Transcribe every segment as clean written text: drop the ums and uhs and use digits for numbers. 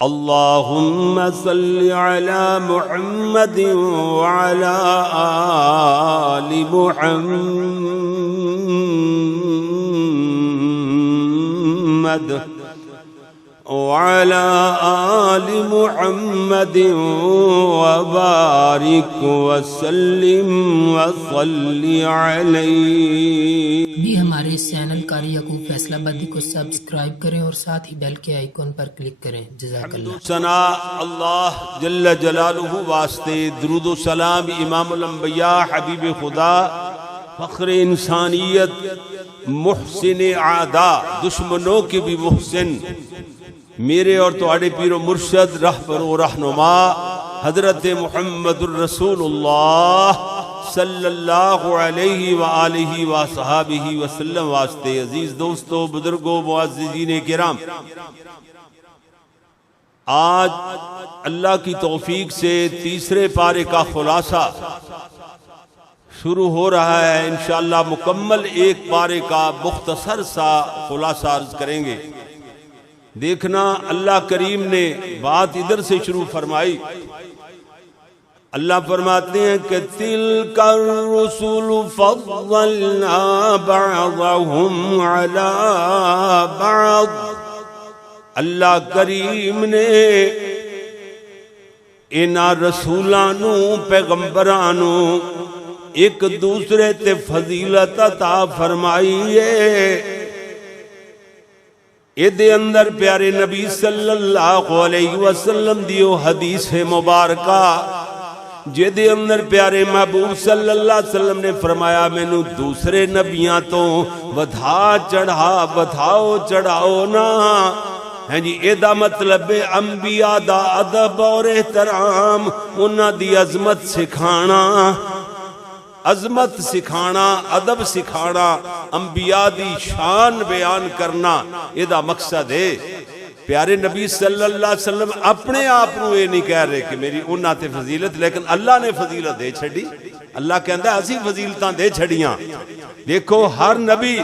اللهم صل على محمد وعلى آل محمد وعلى آل محمد وبارك وسلم وصل عليه۔ بھی ہمارے اس چینل قاری یعقوب فیصل آبادی کو سبسکرائب کریں اور ساتھ ہی بیل کے آئیکن پر کلک کریں۔ جزاک اللہ۔ ثنا اللہ جل جلالہ واسطے، درود و سلام امام الانبیاء حبیب خدا، فخر انسانیت، محسن اعداء، دشمنوں کے بھی محسن، میرے اور تمہارے پیر و مرشد، رہبر و رہنما حضرت محمد الرسول اللہ صلی اللہ علیہ وآلہ وصحابہ وسلم واسطے۔ عزیز دوستو، بزرگوں، معززین کرام، آج اللہ کی توفیق سے تیسرے پارے کا خلاصہ شروع ہو رہا ہے۔ انشاءاللہ مکمل ایک پارے کا مختصر سا خلاصہ عرض کریں گے۔ دیکھنا، اللہ کریم نے بات ادھر سے شروع فرمائی۔ اللہ فرماتے ہیں کہ تِلْكَ الرُّسُلُ فَضَّلْنَا بَعْضَهُمْ عَلَى بَعْضٍ۔ اللہ کریم نے انہاں رسولانوں، پیغمبرانوں ایک دوسرے تے فضیلت عطا فرمائی ہے۔ ایدے اندر پیارے نبی صلی اللہ علیہ وسلم دیو حدیث مبارکہ، جیدے اندر پیارے محبوب صلی اللہ علیہ وسلم نے فرمایا، میں نو دوسرے نبیاں تو بدھاؤ چڑھاؤ نا۔ ہیں جی، ایدہ مطلب انبیاء دا ادب اور احترام، انہاں دی عظمت سکھانا، عظمت سکھانا، ادب سکھانا، انبیاء دی شان بیان کرنا، یہ دا مقصد ہے۔ پیارے نبی صلی اللہ علیہ وسلم اپنے آپ نو یہ نہیں کہہ رہے کہ میری انہاں تے فضیلت، لیکن اللہ نے فضیلت دے چھڑی۔ اللہ کہندہ ہے اسی فضیلتاں دے چھڑیاں۔ دیکھو، ہر نبی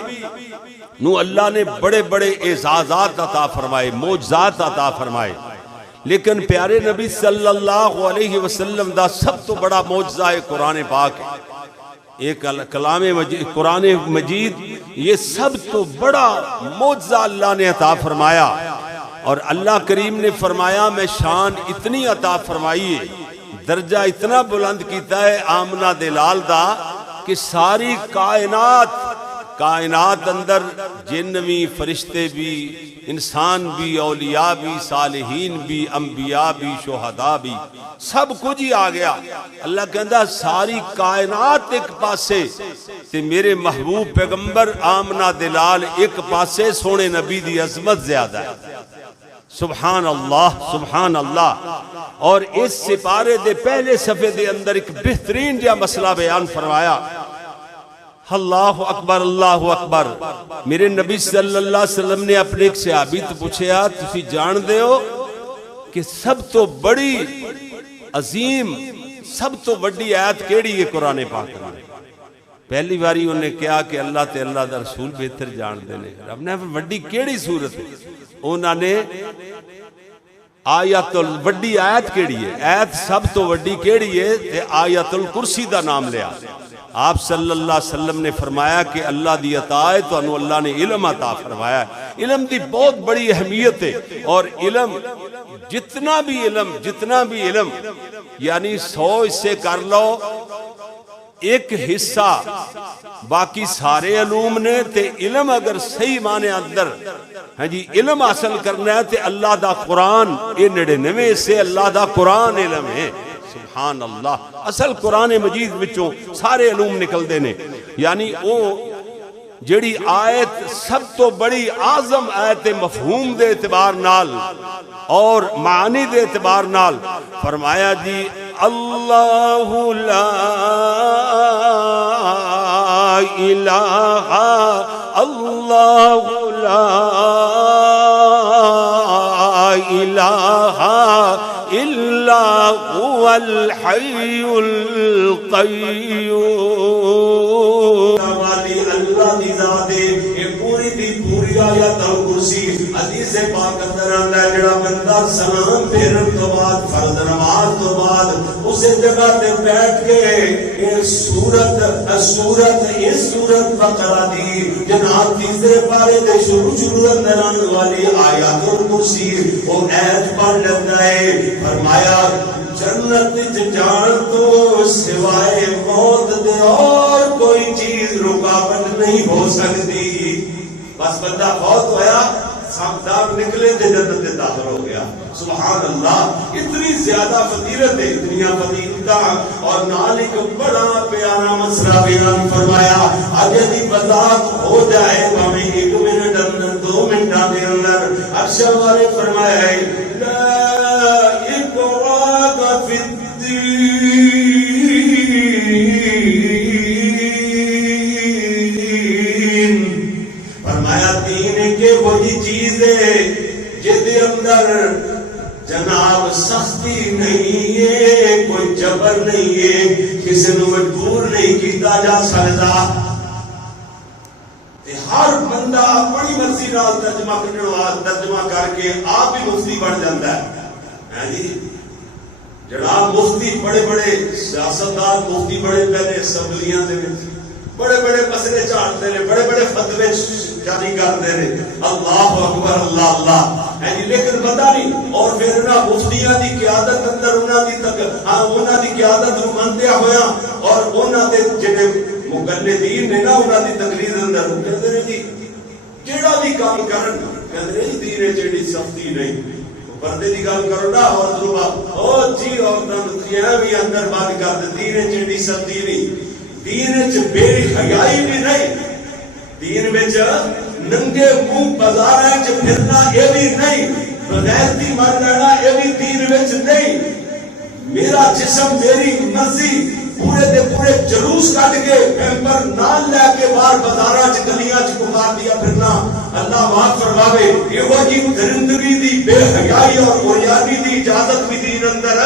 نو اللہ نے بڑے بڑے اعزازات عطا فرمائے، معجزات عطا فرمائے، لیکن پیارے نبی صلی اللہ علیہ وسلم دا سب تو بڑا معجزہ ہے قرآن پاک ہے۔ ایک کلام مجید، قرآن مجید، یہ سب تو بڑا معجزہ اللہ نے عطا فرمایا۔ اور اللہ کریم نے فرمایا، میں شان اتنی عطا فرمائی ہے، درجہ اتنا بلند کیتا ہے آمنہ دلال دا کہ ساری کائنات اندر جن بھی، فرشتے بھی، انسان بھی، اولیاء بھی، صالحین بھی، انبیاء بھی، شہداء بھی، سب کچھ ہی آ گیا۔ اللہ کہندہ ساری کائنات ایک پاسے تے میرے محبوب پیغمبر آمنہ دلال ایک پاسے، سونے نبی دی عظمت زیادہ ہے۔ سبحان اللہ، سبحان اللہ۔ اور اس سپارے دے پہلے صفحے دے اندر ایک بہترین جا مسئلہ بیان فرمایا۔ اللہ اکبر، اللہ اکبر۔ میرے نبی صلی اللہ علیہ وسلم نے اپنے ایک صحابی تو پوچھیا، تسی جان دے ہو کہ سب تو بڑی عظیم، سب تو بڑی آیت کیڑی ہے قرآن پاک میں؟ پہلی باری انہوں نے کہا کہ اللہ تے اللہ دا رسول بہتر جان دینے۔ رب نے بڑی کیڑی صورت ہے؟ انہوں نے وڈی آیت کیڑی ہے؟ آیت سب تو وڈی کیڑی ہے؟ تے آیت الکرسی دا نام لیا۔ آپ صلی اللہ علیہ وسلم نے فرمایا کہ اللہ دی عطا ہے تو انہوں اللہ نے علم عطا فرمایا ہے۔ علم دی بہت بڑی اہمیت ہے، اور علم جتنا بھی علم یعنی 100 حصے کر لو، ایک حصہ باقی سارے علوم نے، تے علم اگر صحیح معنی اندر ہاں جی علم حاصل کرنا ہے تے اللہ دا قرآن، یہ 99 سے اللہ دا قرآن علم ہے۔ سبحان اللہ۔ اصل قرآن مجید وچوں سارے علوم نکل دینے، یعنی او جڑی آیت سب تو بڑی اعظم آیت مفہوم دے اعتبار نال اور معنی دے اعتبار نال فرمایا جی، اللہ لا الہ، اللہ لا الہ الا هو الحی القیوم۔ اللہ دی ذات ہے، یہ پوری دی پوریا آیت الکرسی حدیث پاک اندر آندا ہے جڑا بندہ سلام پھیرن تو بعد فرض نماز تو بعد اسے جگہ تے بیٹھ کے اس سورت بقرہ دی جناب تیسرے پارے دے شروع اندر آنے والی آیات الکرسی وہ ایت پڑھ لیتا ہے. فرمایا جنت جان تو سوائے موت دے اور کوئی چیز رکاوٹ نہیں ہو سکتی. بس بندہ فوت ہویا سامدار نکلے تے جنت میں داخل ہو گیا. سبحان اللہ. اتنی زیادہ فضیلت ہے, اتنی فضیلت اور نال ایک بڑا پیارا مسئلہ بیان فرمایا. آگے دی وضاحت ہو جائے ہمیں 1 منٹ اندر 2 منٹاں دے اندر عرش والے فرمایا ہے لا اکراہ فی الدین. فرمایا دین کے وہی چیز ہے جس دے اندر جناب سختی نہیں ہے, کوئی جبر نہیں ہے, کسی نو مجبور نہیں کیتا جا سکتا. ہر بندہ اپنی مرضی نال ترجمہ کر کے آپ ہی مفتی بن جاتا ہے. جی جناب مفتی بڑے بڑے سیاستدان مفتی بڑے پہلے اسمبلیاں دے وچ بڑے بڑے مسئلے چاڑتے ہیں, بڑے بڑے فتوے جاری کرتے ہیں. اللہ اکبر اللہ اللہ ہے جی. لیکن پتہ نہیں اور پھر نہ مفتیاں دی قیادت اندر انہاں دی قیادت نو منتیا ہویا اور انہاں دے جڑے مقلدین نے نا انہاں دی تقریر اندر کہندے نے جی جیڑا بھی کام کرن کہندے نے دین وچ ایڈی سختی نہیں. پردے دی گل کرو نا اور ضرور او جی عورتاں نوں بھی اندر بند کر دے, دین وچ ایڈی سختی نہیں. دین وچ بے حیائی بھی نہیں, دین وچ ننگے منہ بازاراں وچ پھرنا یہ بھی نہیں, بغیرتی من لینا یہ بھی دین وچ نہیں. میرا جسم میری مرضی پورے دے پورے جلوس کٹ کے پیمپر نال لے کے باہر بازاراں وچ گلیاں وچ پکار دیا پھرنا اللہ معاف فرماوے. یہ جی درندگی دی بے حیائی اور اوریانی دی اجازت بھی دین اندر.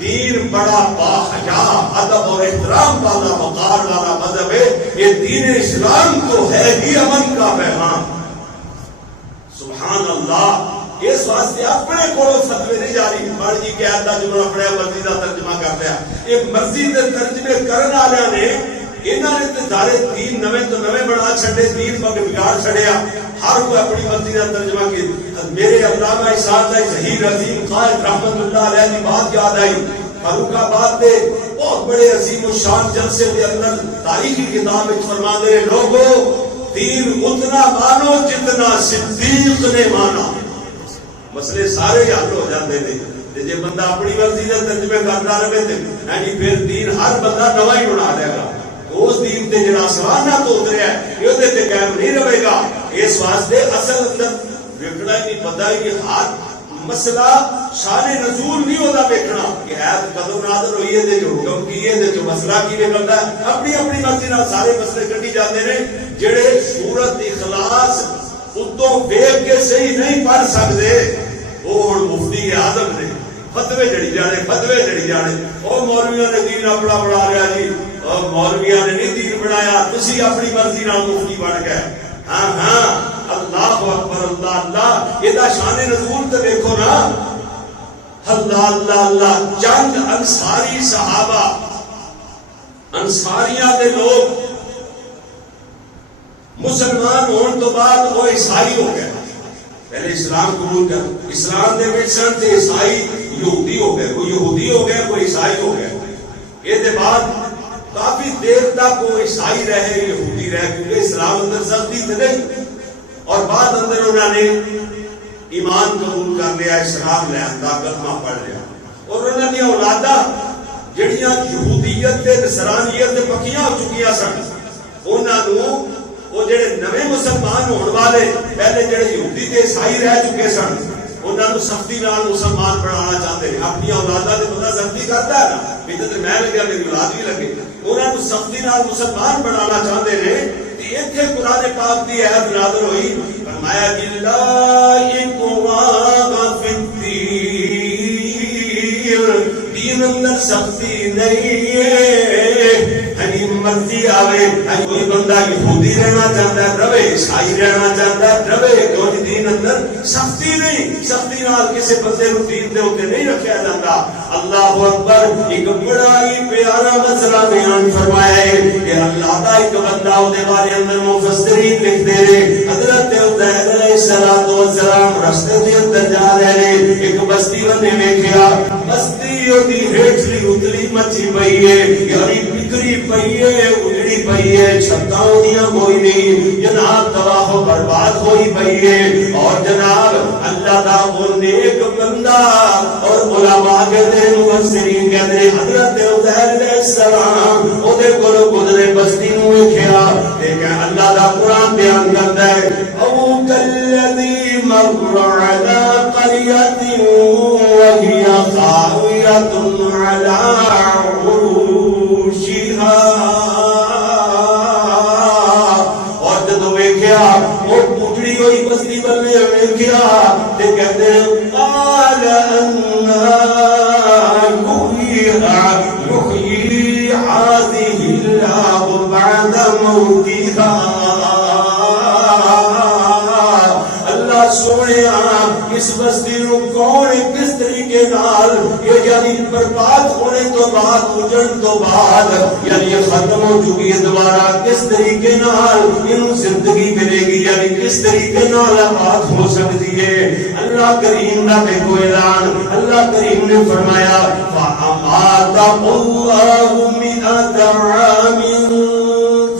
دین بڑا باحیا ادب اور احترام والا وقار والا مذہب ہے. یہ دین اسلام تو ہے ہی امن کا پیغام. سبحان اللہ. اس واسطے اپنے کولوں فتوی نہیں جاری بڑ جی کہ آدھا جملہ اپنے مرضی کا ترجمہ کر لیا. یہ مرضی کے ترجمے کرنے والے نے انہوں نے تے سارے دین نویں تو نویں بنا چھڈے, دین پاک بگاڑ چھڈیا. ہر کوئی اپنی مرضی کا ترجمہ کی. میرے علامہ اسحاق ظہیر عظیم قائد رحمت اللہ علیہ کی بات یاد آئی. فاروق آباد دے بہت بڑے عظیم الشان جلسے کے اندر تاریخی کتاب میں فرما دے لوگوں دین اتنا مانو جتنا صدیق نے مانا. مسئلے سارے حل ہو جاتے ہیں. جی بندہ اپنی مرضی کا ترجمے کرتا رہے تو پھر دین ہر بندہ نواں ہی بنا لے گا. اس دین تے جڑا آسماناں تو اتریا ہے یہ تے قائم نہیں رہے گا. اس واسطے اصل اندر ویکھنا ہی نہیں, پتہ ہی نہیں. ہاتھ مسئلہ شان نزول نہیں ہوتا ویکھنا کہ ایت کدوں نازل ہوئی ہے تے جو حکم کیے تے جو مسئلہ کیویں کرتا ہے. اپنی اپنی مرضی نال سارے مسئلے کڈی جاتے ہیں. جڑے سورت اخلاص اتوں ویکھ کے صحیح نہیں پڑھ سکتے وہ ہن مفتی اعظم نے فتوے جڑی جانے. او مولویوں نے دین اپنا بنا لیا جی, اور مولویوں نے نہیں دین بنایا, تسی اپنی مرضی نال مفتی بن گئے. ہاں ہاں اللہ اکبر اللہ اللہ. یہ شان نزول تو دیکھو نا. اللہ اللہ اللہ. چند انصاری صحابہ انصاریاں دے لوگ مسلمان ہونے تو بعد وہ عیسائی ہو گئے. پہلے اسلام قبول کر اسلام دے وچ سن تے عیسائی یہودی ہو گئے, کوئی یہودی ہو گئے کوئی عیسائی ہو گئے. یہ دے بعد کافی دیر تک وہ عیسائی رہے یہودی رہے کیونکہ اسلام اندر سختی تے نہیں. اور بعد اندر انہوں نے ایمان قبول کر لیا, اسلام لے آندا, کلمہ پڑھ لیا. اور انہوں نے اولاداں جڑیاں یہودیت تے نصرانیت تے پکیاں ہو چکیاں سن انہاں نوں وہ جڑے نویں مسلمان ہونے والے پہلے جڑے یہودی تے عیسائی رہ چکے سن انہاں نوں سختی نال مسلمان بنانا چاہتے ہیں. اپنی اولاداں تے بندہ سختی کرتا ہے نا, بدعت میں لگیا میری اولاد بھی لگے. انہاں نوں سختی نال مسلمان بنانا چاہتے ہیں. تے ایتھے قرآن پاک دی آیت نازل ہوئی. فرمایا باللہ اکراہ فی الدین. دین اندر سختی نہیں ہے. جی مرضی آوے کوئی بندہ یہودی رہنا چاہتا ہے رہے، عیسائی رہنا چاہتا ہے رہے، کیونکہ دین اندر سختی نہیں، سختی نال کسی بندے نوں دین دے اوتے نہیں رکھیا جاتا۔ اللہ اکبر۔ ایک بڑا ہی پیارا مسئلہ بیان فرمایا ہے کہ اللہ دا ایک بندہ دے بارے اندر مفسرین لکھتے ہیں حضرت عزیر علیہ السلام رستے دے اندر جا رہے ہیں، ایک بستی بنے ویکھیا، بستی اودی ہیٹلی اتلی مچی پئی ہے، یعنی بکری پئی ہے، اجڑی پئی ہے، چھتاں اودیاں کوئی نہیں، جناب تباہ و برباد ہوئی پئی ہے۔ اور جناب اللہ دا وہ نیک بندہ اور علماء کہتے ہیں، مفسرین کہتے ہیں حضرت عزیر علیہ السلام او دے کولوں گزرے بستی نوں ویکھیا، لیکن اللہ دا قرآن بیان کرتا ہے او کلذی مر علی قریۃ وہی خاویۃ علی عروشہا۔ اور جدوں ویکھیا وہ اجڑی ہوئی بستی بننے ویکھیا تے کہتے ہیں قال انا یحیی ہذہ اللہ بعد موتها۔ اللہ سونیا اس بستی نو کون کس طریقے نال یہ یعنی برباد ہونے تو بعد اجڑن تو بعد یعنی یہ ختم ہو چکی ہے دوبارہ کس طریقے نال انہوں زندگی ملے گی، یعنی کس طریقے نال آباد ہو سکتی ہے۔ اللہ کریم کا دیکھو اعلان، اللہ کریم نے فرمایا فَأَمَاتَهُ اللَّهُ مِئَةَ عَامٍ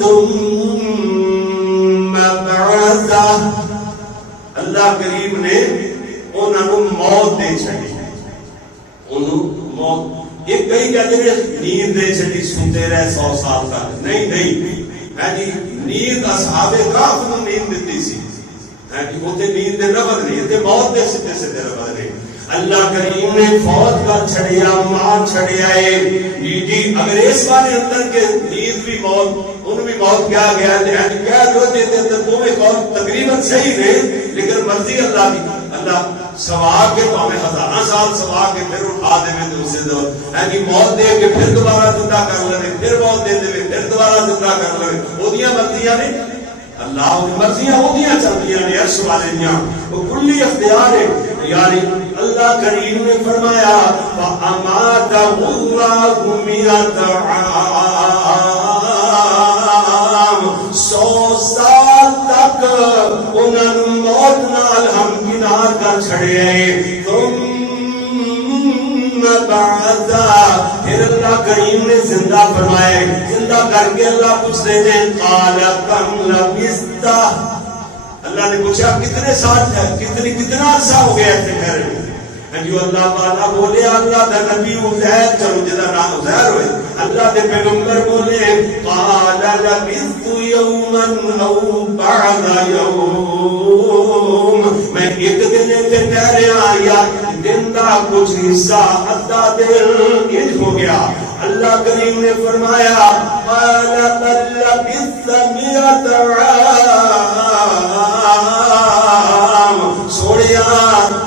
ثُمَّ بَعَثَهُ۔ اللہ کریم نے انہوں نے موت دے چھڑی، انہوں موت یہ کئی کہتے ہیں نیند دے چھڑی سنتے رہے 100 سال تک، نہیں جی نیند اصحاب کہف نوں نیند دتی سی جی، اوتے نیند دے لفظ نہیں تے موت دے سیدھے سیدھے لفظ نہیں۔ اللہ کریم نے فوت کر چھڑیا، مار چھڑیا ہے جی۔ اگر اس بارے اندر کے نیند بھی موت ان بھی موت کیا گیا ہے کیا جو دیتے اندر دونوں قول تقریباً صحیح رہے، لیکن مرضی اللہ کی، اللہ سوا کے تو ہمیں ہزارہ سال سوا کے پھر اٹھا دے میں دوسرے دور ہے کہ موت دے کے پھر دوبارہ زندہ کر لے، پھر موت دے دے پھر دوبارہ زندہ کر لے، وہدیاں مرضیاں نے اللہ کی مرضیاں وہدیاں چلدیاں نے عرش والے دیاں، وہ کلی اختیار ہے۔ یعنی اللہ کریم نے فرمایا فَأَمَاتَهُ اللَّهُ مِئَةَ عَامٍ، 100 سال تک انہوں موت نال ہمکنار کر چھڑے۔ ثم بعثا، پھر اللہ کریم نے زندہ فرمائے، زندہ کر کے اللہ پوچھتے ہیں قال کم لبثت، اللہ نے پوچھا کتنے سال ہے، کتنا عرصہ ہو گیا تھے ٹھہرے جو اللہ تعالیٰ بولے اللہ دا نبی عزیر، چلو جدا نام عزیر ہوئے، اللہ دے پیغمبر بولے قال لبثت یوما او بعد یوم، میں ایک دن سے ٹھہرے آیا، دن دا کچھ حصہ ادھا دن یہ ہو گیا۔ اللہ کریم نے فرمایا قال بل لبثت 100 عام، سوڑیا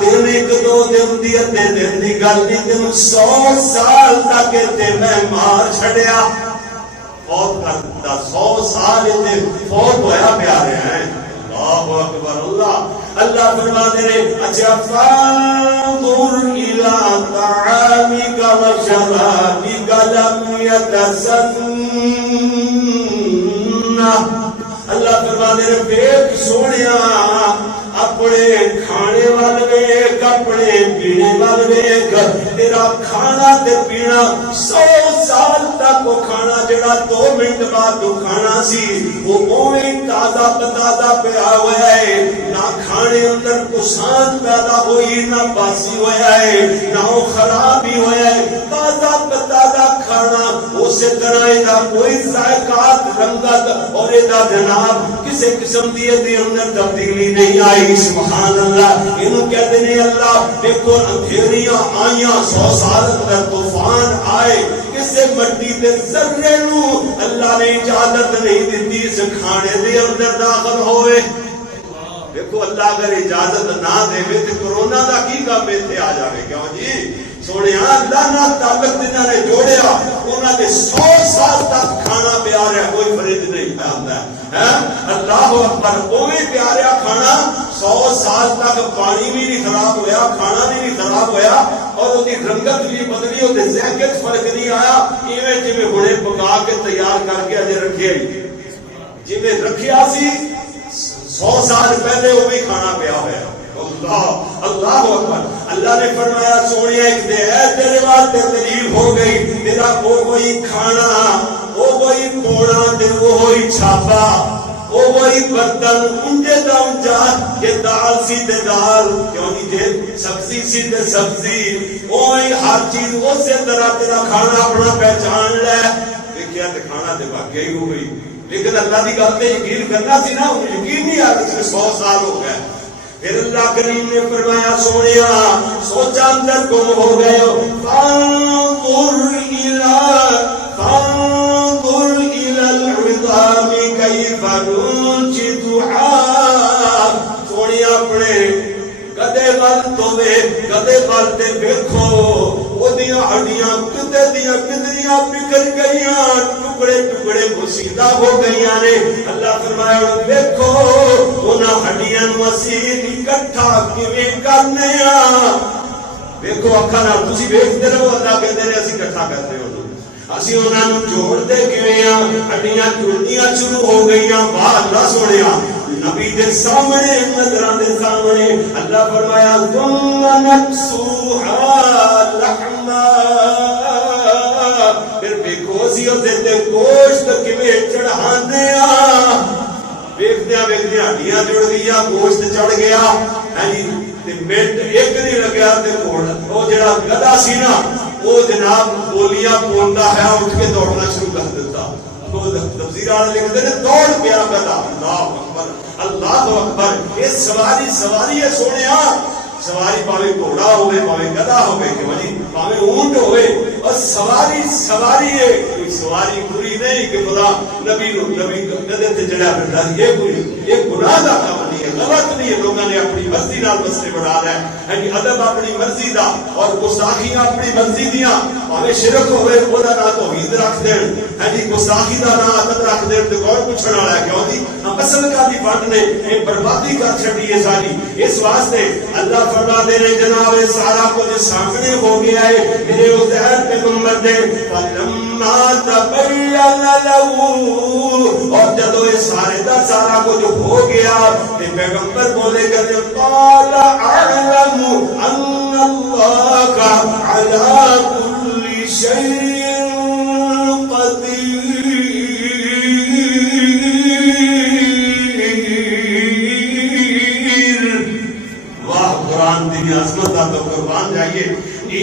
دن ایک دو دن دی ادھے دن دی گل دی، تین 100 سال تک تے میں مار چھڑیا، فوت کر دیتا، 100 سال تے فوت ہویا پیارے ہیں۔ اللہ اکبر اللہ، اللہ فرماتے ہیں اچھا فانظر الى طعامك وشرابك لم يتسنه، اللہ فرماتے ہیں دیکھ سونیا اپنے کھانے وال ویکھ، اپنے پینے وال ویکھ، تیرا کھانا تے پینا 100 سال تک وہ کھانا جڑا 2 منٹ بعد تو کھانا سی وہ اویں تازہ پتازہ پیا ہوا ہے، نہ کھانے اندر کسان پیدا ہوئی، نہ باسی ہوا ہے، نہ وہ خراب ہی ہوا ہے، تازہ پتازہ کھانا اسی طرح دا کوئی ذائقات رنگت اور دا جناب کسی قسم دی اندر تبدیلی نہیں آئی۔ سبحان اللہ، انہوں کہتے ہیں اللہ دیکھو اندھیریاں آئیاں، 100 سال تک طوفان آئے، کسے مٹی دے ذرے نو اللہ نے اجازت نہیں دیتی اس کھانے دے اندر داخل ہوئے۔ دیکھو اللہ اگر اجازت نہ دے تو کرونا دا کی کام ایتھے آ جاوے کیوں جی سونے اللہ نہ طاقت جنہاں نے جوڑیا انہاں دے 100 سال تک کھانا پیارا کوئی فرج نہیں آندا ہے اللہ اکبر اوے پیارا کھانا 100 سال تک پانی بھی نہیں خراب ہویا کھانا بھی نہیں خراب ہویا اور اس کی رنگت بھی بدلی ہوتے ذائقت فرق نہیں آیا ایویں جویں ہنے پکا کے تیار کر کے اجے رکھے جویں رکھیا سی 100 سال پہلے وہ بھی کھانا پیا ہوا اللہ اکبر اللہ نے فرمایا سونے ایک دے تیرے واسطے دلیل ہو گئی تیرا وہ کوئی کھانا وہ کوئی پوڑا تے وہ کوئی چھاپا وہ کوئی برتن انجے دا انجا یہ دال سی تے دال کیوں نہیں جے سبزی سی تے سبزی وہی ہر چیز اسی طرح تیرا کھانا اپنا پہچان لے دیکھیا تے کھانا تے واقعی ہو گئی لیکن اللہ کی گل تے یقین کرنا سی نا انہیں یقین نہیں آ رہا 100 سال ہو گئے پھر اللہ کریم نے فرمایا سونیا سوچا اندر گم ہو گئے فانظر الى العظام کیف ننشزها سونیا اپنے گدے وال تو گدے وال تے دیکھو اودیاں ہڈیاں کتے دیاں کتنیاں بکھر گئیاں ٹکڑے ٹکڑے مسیدہ ہو گئیاں نے اللہ فرمایا دیکھو انہاں ہڈیاں نوں اسی اکٹھا کیویں کرنے آ دیکھو اکھاں نال تسی ویکھدے رہو اللہ کہندے نے اسی اکٹھا کرتے ہو اسی انہاں نوں جوڑدے کیویں آ ہڈیاں جڑنیاں شروع ہو گئیاں واہ اللہ سونیا نبی دے سامنے نظراں دے سامنے اللہ فرمایا ثم نکسوها لحما پھر بیکوزی تے گوشت کیویں چڑھانے آ ویکھدیاں ویکھدیاں ہڈیاں جڑ گئیاں گوشت چڑھ گیا تے منٹ ایک نہیں لگیا تے وہ جڑا گدھا سی نا وہ جناب بولیاں بولتا ہے اٹھ کے دوڑنا شروع کر دیتا تفسیر والے لکھتے ہیں دوڑ پیا گدھا اللہ اکبر یہ سواری ہے سونیا سواری پاوے گھوڑا ہوئے پاوے گدھا ہوئے پاوے اونٹ ہوئے اور سواری ہے کوئی سواری پوری نہیں کہ خدا نبی گدھے تے چڑھا پھردا یہ کوئی یہ گناہ دا کام نہیں ہے غلط نہیں ہے لوگوں نے اپنی مرضی نال مسئلے بڑھا لے یعنی ادب اپنی مرضی دا اور گستاخیاں اپنی مرضی دیاں پاوے شرک ہوئے اودا نام توحید رکھ دین یعنی گستاخی دا نام ادب رکھ دین تے کون پوچھن والا ہے کیوں جی اصل کا دی بات نے یہ بربادی کر چھڈی ہے ساری اس واسطے اللہ فرما دے رہے جناب سارا کچھ سامنے ہو گیا ہے میرے عزیر پیغمبر دے فلما تبین له اور جدو یہ سارے دا سارا کچھ ہو گیا تے پیغمبر بولے کہ قال اعلم ان اللہ علی کل شیء قدیر قرآن دی عظمت تو قربان جائیے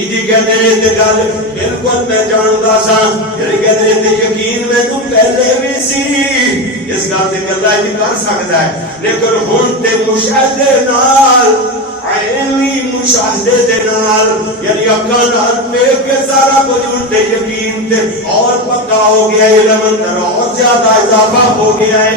جی کہتے ہیں تے گل بالکل میں جاندا سا یعنی کہتے ہیں تے یقین میں تو پہلے بھی سی اس گل تے گلا نہیں کر سکتا ہے لیکن ہن تے مشاہدے نال عینی مشاہدے دے نال یعنی اکھاں نال دیکھ کے سارا کچھ ہن تے یقین تے اور پکا ہو گیا ہے علم اندر اور زیادہ اضافہ ہو گیا ہے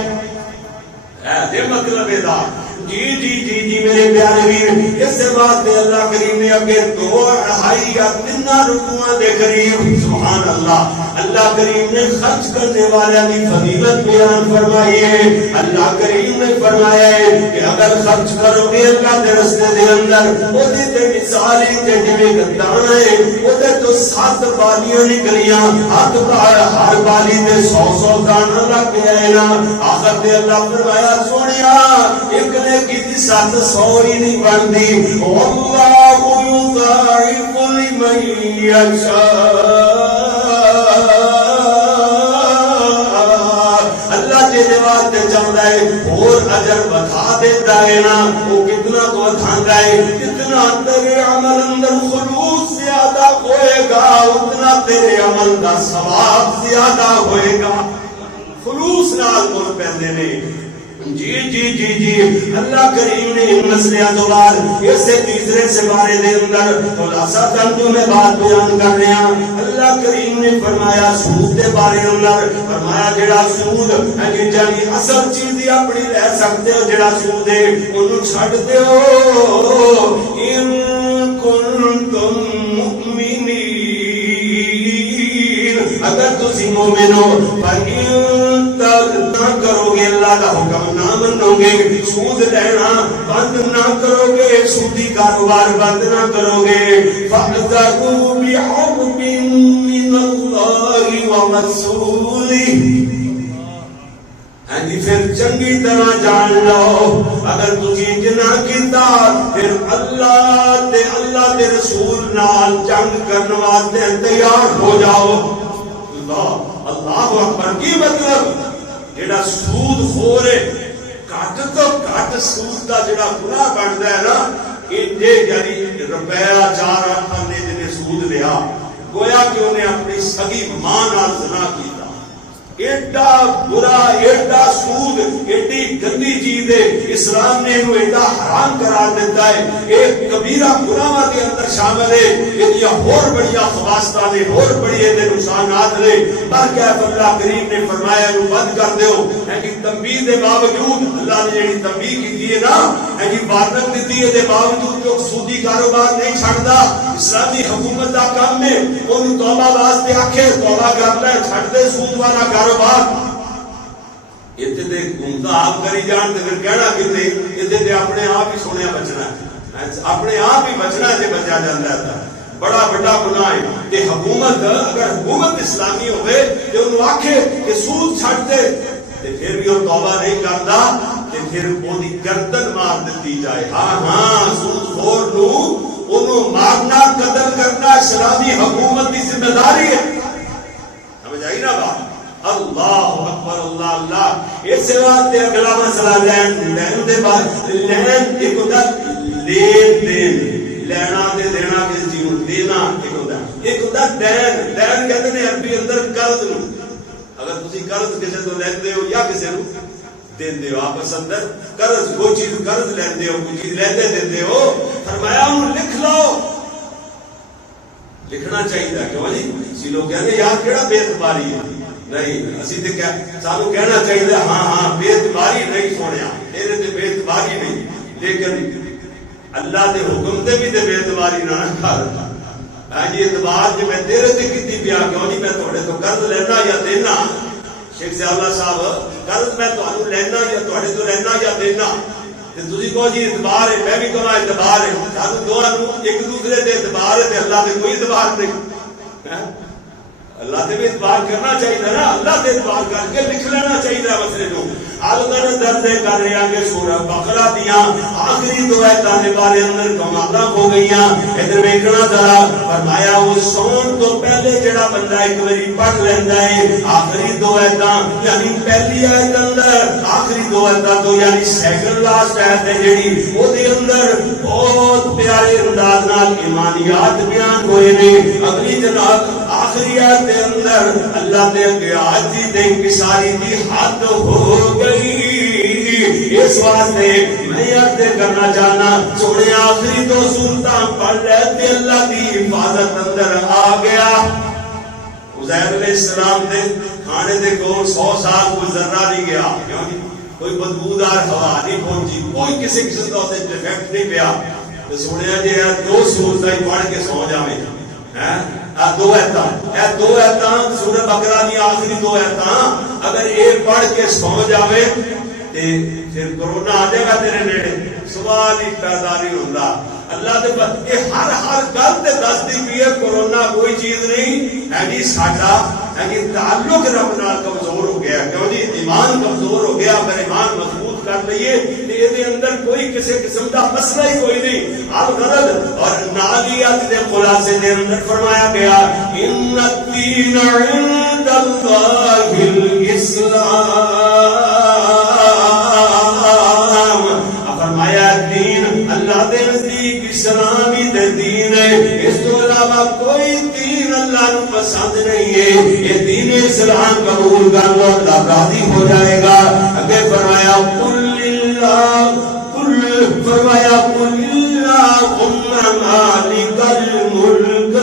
یہ مطلب ہے دا جی میرے پیارے ویر اس بات پہ اللہ کریم نے اگے 2 2.5 یا 3 رکوعاں دے قریب سبحان اللہ کریم نے خرچ کرنے والے کی فضیلت بیان فرمائی ہے اللہ کریم نے فرمایا ہے کہ اگر خرچ کرو گے اللہ کے راستے دے اندر اودے تے مثال تے جویں دانا ہے اودے تو 7 بالیاں نکلیاں ہاتھ ہر بالی تے 100 دانا لگ گیا ہے نا آخر تے اللہ فرمایا سونیا ایک نے کی 700 ہی نہیں بنتی واللہ یضاعف لمن یشاء اللہ جے جواب تے چاہتا ہے اور اجر بتا دیتا ہے نا وہ کتنا کو بتاتا ہے جتنا تیرے عمل اندر خلوص زیادہ ہوئے گا اتنا تیرے عمل کا ثواب زیادہ ہوئے گا خلوص نال تر پیندے نے جی اللہ کریم نے ان مسئلہ تو بعد اس سے تیسرے سے بارے دے اندر خلاصہ تنتوں میں بات بیان کر رہے ہیں. اللہ کریم نے فرمایا سود دے بارے اندر فرمایا جڑا سود ہے کہ جانی اصل چیز دی اپنی لے سکتے ہو جڑا سود ہے انہوں چھڑ دے ہو ان کنتم مؤمنین اگر تسی مومن ہو پر نہ کرو گے اللہ کا حکم نہ منو گے سود لینا بند نہ کرو گے سودی کاروبار بند نہ کرو گے فَأَذَرُوا بِحُرْبٍ مِّنَ اللَّهِ وَرَسُولِهِ پھر چنگی طرح جان لو اگر تجھے جنا کیتا پھر اللہ دے رسول نال جنگ کرنے واسطے تیار ہو جاؤ. اللہ اکبر. کی مطلب جڑا سود خور ہے گھٹ تو گھٹ سود دا جڑا گناہ بندا ہے نا انجے یعنی روپیہ 4 آنے جنے سود لیا گویا کہ انہیں اپنی سگی ماں نال زنا کیتا. ایڈا برا ایڈا سود ایڈی گندی چیز ہے اسلام نے انہوں ایڈا حرام قرار دیتا ہے. ایک کبیرہ گناہ کے اندر شامل ہے یہ اور بڑی خواستہ نے اور بڑی ایدے نقصانات نے پر کیا اللہ کریم نے فرمایا انہوں بند کر دیو ہے کہ تنبیہ دے باوجود اللہ نے جڑی تنبیہ کی دیئے نا ہے کہ وارننگ دیتی ہے دے باوجود جو سودی کاروبار نہیں چھڑدا اسلامی حکومت دا کام میں انہوں توبہ واسطے آکھے توبہ کر لے چھڑ دے سود والا کاروبار اتنے گھومتا آپ کری جان تو پھر کہنا کتنے اتنے اپنے آپ ہی سونے بچنا ہے اپنے آپ ہی بچنا ہے بچا جاتا ہے. بڑا بڑا گناہ ہے کہ حکومت اگر حکومت اسلامی ہوئے تو انہوں آکھے کہ سود چھڑ دے پھر بھی وہ توبہ نہیں کرتا کہ پھر وہ گردن مار دیتی جائے. ہاں سود خور نو انہوں مارنا قتل کرنا اسلامی حکومت کی ذمہ داری ہے. سمجھ آئی نا بات. اللہ اکبر اللہ اللہ. اس سے بات اگلا مسئلہ لین دے بعد لین ایک ہوتا لین دین لینا دے دینا کس چیز دینا ایک ہوتا دین. دین کہتے ہیں عربی اندر قرض نو. اگر تسی قرض کسی تو لیندے ہو یا کسی نو دیندے ہو آپس اندر قرض کوئی چیز قرض لیندے ہو کوئی چیز لیندے دیندے ہو فرمایا انہوں لکھ لو. لکھنا چاہیے کیوں جی سی لوگ کہتے یار کیڑا بے اعتباری ہے نہیں اسی تے کیا سانو کہنا چاہیے ہاں بے اعتباری نہیں سونیا میرے تے بے اعتباری نہیں لیکن اللہ دے حکم تے بھی تے بے اعتباری نہ کر. جی اعتبار جو میں تیرے تے کیتی پیا کیوں نہیں میں تھوڑے تو قرض لینا یا دینا. شیخ سیاللہ صاحب قرض میں تھانوں لینا یا تھوڑے تو لینا یا دینا تے تسی کہو جی اعتبار ہے میں بھی کہاں اعتبار ہے سانوں دونوں ایک دوسرے دے اعتبار ہے تے اللہ دے کوئی اعتبار نہیں. اللہ دے بھی اعتبار کرنا چاہیے نا اللہ دے اعتبار کر کے لکھ لینا چاہیے مسئلے کو. آلدر درد کر رہے ہیں کہ سورہ بقرہ دیاں آخری دو ایتاں دے بارے اندر کمالہ ہو گئیاں. ادھر ویکھنا ذرا فرمایا وہ سون تو پہلے جڑا بندہ ایک باری پڑھ لیندا ہے آخری دو ایتاں یعنی پہلی ایت اندر آخری دو ایتاں تو یعنی سیکنڈ لاسٹ ایت ہے جڑی او دے اندر بہت پیارے انداز نال ایمانیات بیان ہوئے نے. اگلی جناب آخری ایت دے اندر اللہ دے اگے عاجزی تے انکساری دی حد ہو گئی. اس واسطے میں عرض کرنا چاہنا سونے آخری دو سورتاں پڑھ لیتے اللہ دی حفاظت اندر آ گیا. عزیر علیہ السلام دے کھانے دے کو 100 سال کوئی ذرہ نہیں گیا کیوں کوئی بدبودار ہوا نہیں پہنچی کوئی کسی قسم کا اسے ڈیفیکٹ نہیں پیا. تو سونے جی دو سورتاں پڑھ کے سو جاویں دو ایتاں سورہ بقرہ دی آخری دو ایتاں اگر ایک پڑھ کے سو جاوے تے پھر کرونا آ جائے گا تیرے نیڑے سوال ہی پیدا نہیں ہوتا. اللہ دے پر یہ ہر گل تے دس دی پئی ہے کرونا کوئی چیز نہیں ہے جی ساڈا ہے جی تعلق رب نال کمزور ہو گیا کیوں جی ایمان کمزور ہو گیا. اگر ایمان مضبوط کر لئیے تے اے دے اندر کوئی کسی قسم دا مسئلہ ہی کوئی نہیں. الغرض اور نالیات دے خلاصے دے اندر فرمایا گیا ان الدین عند اللہ الاسلام. فرمایا دین اللہ دے نزدیک اسلامی دے دین ہے. اس تو علاوہ کوئی دین اللہ نو پسند نہیں ہے، یہ دین اسلام قبول کر لو اللہ راضی ہو جائے گا۔ اگے فرمایا فرمایا قل اللہم مالک الملک،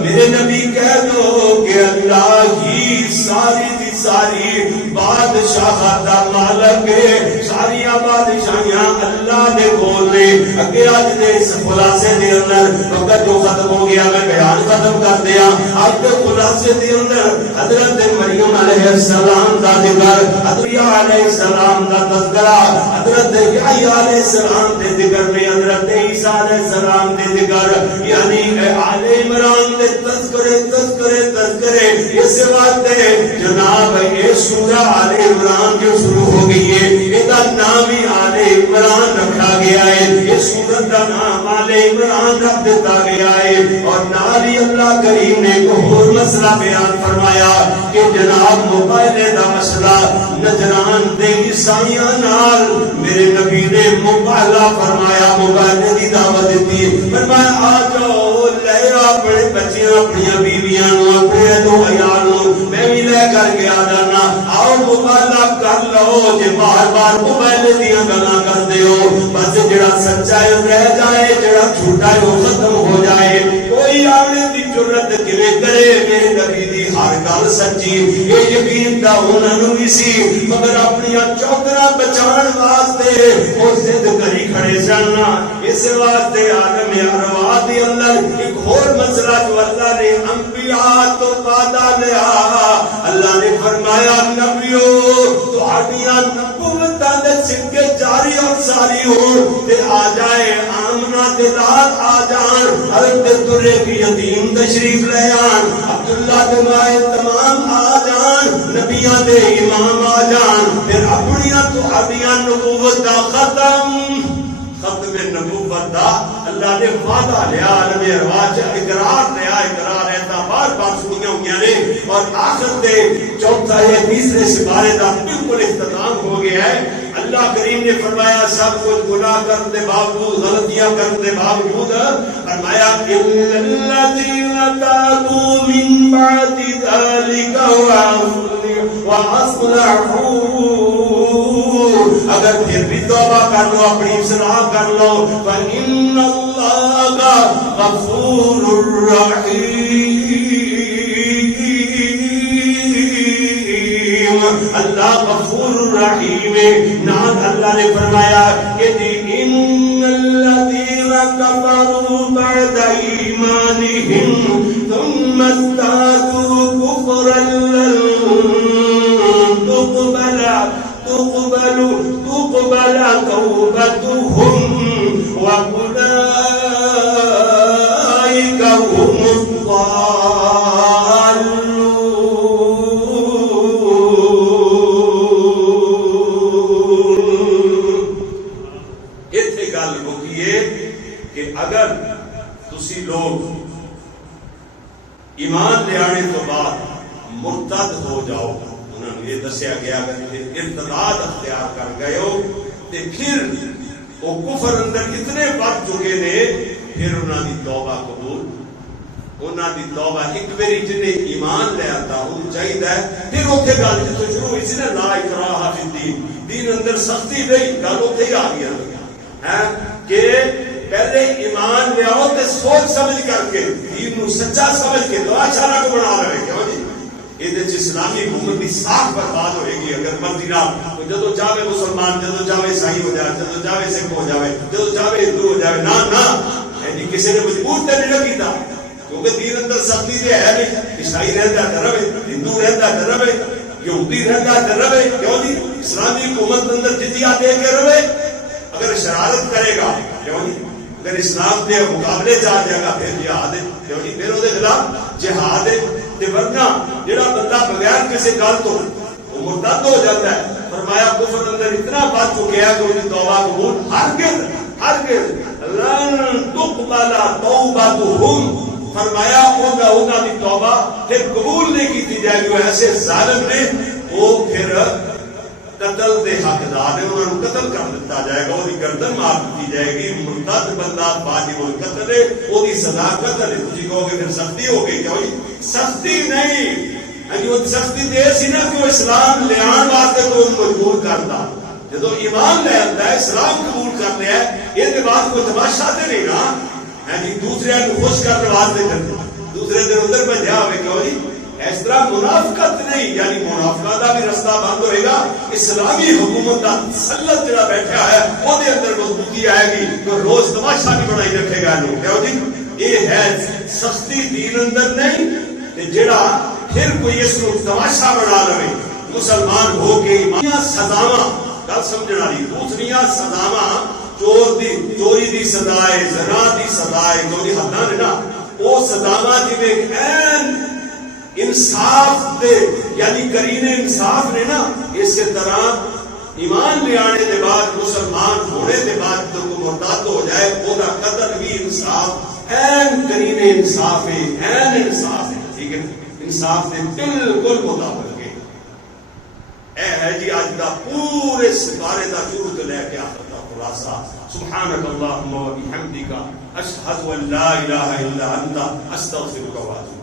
میرے نبی کہہ دو کہ اللہ ہی ساری دی ساری بادشاہت دا مالک ہے، ساری بادشاہیاں اللہ دے کول نے۔ اگے اج دے اس خلاصے دے اندر وقت جو ختم ہو گیا میں بیان ختم کر دیا۔ اج دے خلاصے دے اندر حضرت مریم علیہ السلام دا ذکر، حضرت علیہ السلام دا تذکرہ، حضرت یحییٰ علیہ السلام دے ذکر میں حضرت عیسیٰ علیہ السلام دے ذکر، یعنی آل عمران دے تذکرے اس واسطے جناب یہ سورہ آل عمران جو شروع ہو گئی ہے، اس کا نام ہی آل عمران رکھا گیا ہے، اس سورت کا نام آل عمران رکھ دیتا گیا ہے۔ اور نال ہی اللہ کریم نے ایک اور مسئلہ بیان فرمایا کہ جناب مباہلے دا مسئلہ نجران دے عیسائیاں نال میرے نبی نے مباہلہ فرمایا، مباہلے دی دعوت دیتی، فرمایا آ جاؤ لے اپنے بچیاں اپنی بیویاں اپنے دو عیالوں میں بھی لے کر کے آ جانا، آؤ مباہلہ کر لو، جے بار بار مباہلے دیاں گلاں کر دیو بس جڑا سچا ہے رہ جائے، جڑا جھوٹا ہے وہ ختم ہو جائے۔ کوئی آنے دی جرت کیویں کرے میرے نبی دی ہر گل سچی، یہ یقین دا انہاں نوں بھی سی، مگر اپنی چوکرا بچان واسطے وہ ضد کری کھڑے سن۔ اس واسطے عالم ارواح دے اندر ایک اور مسئلہ جو اللہ نے انبیاء تو وعدہ لیا، اللہ نے فرمایا نبیو تہاڈیاں نبوتاں دے صدقے جاری اور ساری ہون تے آ جائے آمنہ دے لال آ جان، حضرت درے کی یتیم تشریف لے آن، عبداللہ دے مائے تمام آ جان، نبیاں دے امام آ جان، پھر اپنیاں تہاڈیاں نبوت دا ختم نبوت دا اللہ نے وعدہ لیا، عالم ارواح اقرار لیا، اقرار ایسا بار بار سنیاں ہوئی نے، اور آخر دے چوتھا یا تیسرے سپارے دا بالکل اختتام ہو گیا ہے۔ اللہ کریم نے فرمایا سب کچھ گناہ کرنے باوجود، غلطیاں کرنے باوجود، فرمایا اِلَّا الَّذِينَ تَابُوا مِن بَعْدِ ذَلِكَ وَأَصْلَحُوا، اگر پھر بھی توبہ کر لو، اپنی اصلاح کر لو، فَإِنَّ اللَّهَ غَفُورٌ رَحِيمٌ، اللہ غفور الرحیم ہے۔ نام اللہ نے فرمایا کہ ان الذین کفروا بعد ایمانہم ثم ازدادوا کفرا لن تقبل توبتهم واولئک هم اگر تسی لوگ ایمان لے آنے تو بعد مرتد ہو جاؤ، انہوں نے یہ دسیا گیا اگر ارتداد اختیار کر گئے ہو تو پھر وہ کفر اندر اتنے بڑھ چکے نے، پھر انہوں نے توبہ قبول، انہوں نے توبہ ایک باری جنہیں ایمان لے آتا ہوں چاہیے، پھر اتنے گل جتوں شروع ہوئی سی نا لا اکراہ فی الدین، دین اندر سختی نہیں، گل اتنے ہی آ گیا کہ پہلے ایمان لے آؤ تے سوچ سمجھ کر کے دین نو سچا سمجھ کے دعا چارہ کو بنا لے، کیوں جی یہ اسلامی حکومت کی ساکھ برباد ہوئے گی اگر مرضی نہ، جدو چاہے مسلمان، جدو چاہے عیسائی ہو جائے، جدو چاہے سکھ ہو جائے، جدو چاہے ہندو ہو جائے، نہ یعنی کسی نے مجبور تے نہیں کیتا، کیونکہ دین اندر سختی تے ہے نہیں، عیسائی رہتا ہے رہے، ہندو رہتا ہے رہے، یہودی رہتا ہے رہے، کیوں جی اسلامی حکومت اندر جزیہ دے کے رہے، اگر شرارت کرے گا کیوں جی، اگر اسلام کے مقابلے جا جائے گا پھر جہاد ہے، کیوں جی پھر وہ خلاف جہاد ہے، ورنہ جڑا بندہ بغیر کسی گل تو وہ مرتد ہو جاتا ہے۔ فرمایا کفر اندر اتنا بات ہو گیا کہ انہیں توبہ قبول ہرگز لن تقبل توبتہم، فرمایا انہوں نے توبہ پھر قبول نہیں کی جائے گی، ایسے ظالم نے وہ پھر قتل دے حقدار نے انہوں نے قتل کر دیتا جائے گا، وہ گردن مار دی جائے گی، مرتد بندہ واجب القتل ہے، وہ سزا قتل ہے۔ تجھے کہو گے پھر سختی ہو گئی، کیا ہوئی؟ سختی نہیں، وہ سختی دے سی نا کہ وہ اسلام لے آن واسطے تو مجبور کرتا، جب ایمان لے آتا ہے اسلام قبول کر لیا ہے، یہ بات کوئی تماشا تے نہیں نا دوسرے کو خوش کرنے واسطے کرتے، دوسرے دن ادھر بھجا ہوئے، کیوں جی؟ اس طرح منافقت نہیں، یعنی منافقت کا بھی رستہ بند ہوئے گا، اسلامی حکومت کا تسلط جڑا بیٹھا ہے وہ دے اندر مضبوطی آئے گی، تو روز تماشا بھی بنائی رکھے گا لوگ، کیوں جی؟ یہ ہے سختی دین اندر نہیں، جڑا پھر کوئی اس کو تماشا بنا لے مسلمان ہو کے سزاواں گل سمجھنا نہیں، دوسریاں سزاواں چوری دی سزا ہے، زنا دی سزا ہے، جو دی حداں نے نا وہ سزاواں جویں عین انصاف دے یعنی کرینے انصاف نے نا، اسی طرح ایمان لے آنے دے بعد مسلمان ہونے دے بعد جو کو مرتد ہو جائے وہ دا قتل بھی انصاف عین کرینے انصاف ہے، عین انصاف ہے، ٹھیک ہے، انصاف دے بالکل مطابق ہے۔ اے ہے جی آج دا پورے سپارے دا شروع تو لے کے آخر دا خلاصہ۔ سبحانک اللہم و بحمدک اشہد ان لا الہ الا انت استغفرک و اتوب